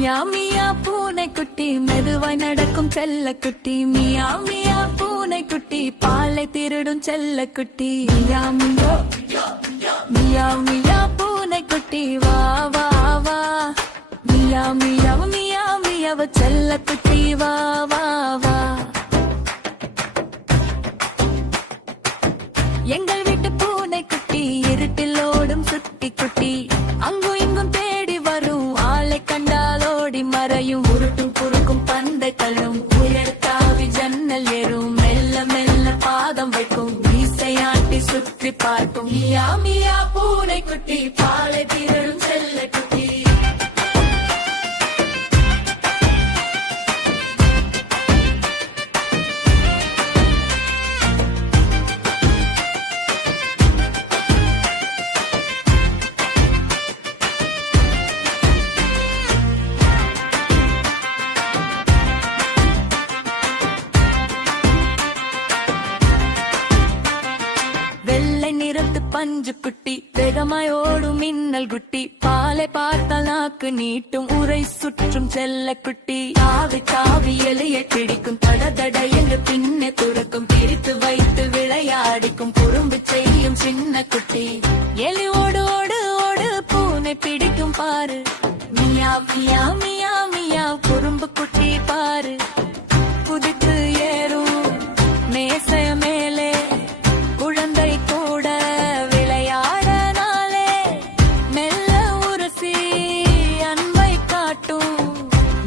மியா மியா பூனை குட்டி மெதுவாய் நடக்கும் செல்ல குட்டி மியா மியா பூனை குட்டி பாலை திருடும் செல்ல குட்டி மியா மியா மியா மியா பூனை குட்டி வா வா வா மியா மியா மியா மியாவ செல்ல குட்டி வா வா வா எங்கள் வீட்டு பூனை குட்டி இருட்டில் ஓடும் சுட்டி குட்டி அங்கும் இங்கும் தேடி வரும் ஆளை கண்டால் ஓடி மறையும் உருட்டும் குறுக்கும் பந்தை தள்ளும் உயர் தாவி ஜன்னல் ஏறும் மெல்ல மெல்ல பாதம் வைக்கும் மீசையாட்டி சுற்றி பார்க்கும் மியா மியா பூனை குட்டி பாலை திருடும் செல்ல குட்டி நிறத்து பஞ்சு குட்டி வேகமாய் ஓடும் மின்னல் குட்டி பாலை பார்த்தால் நாக்கு நீட்டும் உரை சுற்றும் செல்ல குட்டி தாவி தாவி எலியை பிடிக்கும் தடதட என்று பின்ன துறக்கும் பிரித்து வைத்து விளையாடிக்கும் குறும்பு செய்யும் சின்ன குட்டி எலி ஓடு ஓடு ஓடு பூனை பிடிக்கும் பாரு மியா மியா மியா மியா குறும்பு குட்டி பாரு குதித்து ஏறும் மேசைய மேலே குழந்தை கூட விளையாடனாலே மெல்ல உரசி அன்பை காட்டும்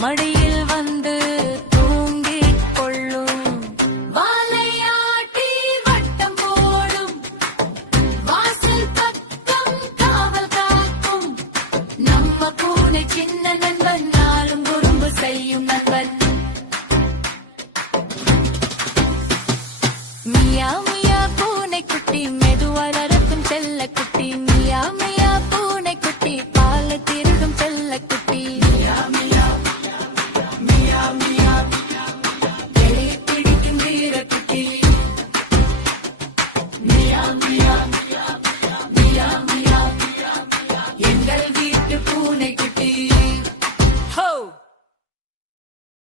மடியில் வந்து தூங்கிக் கொள்ளும் வாலையாட்டி வட்டம் போடும் வாசல் பக்கம் காவல் காக்கும் நம்ம பூனை சின்ன நண்பன் நாளும் குறும்பு செய்யும் நண்பன் மியா மியா பூனை குட்டி மெதுவாய் நடக்கும் செல்ல குட்டி மியா மியா பூனை குட்டி பாலை திருடும் செல்ல குட்டி மியா மியா மியா மியா எலி பிடிக்கும் வீர குட்டி மியா மியா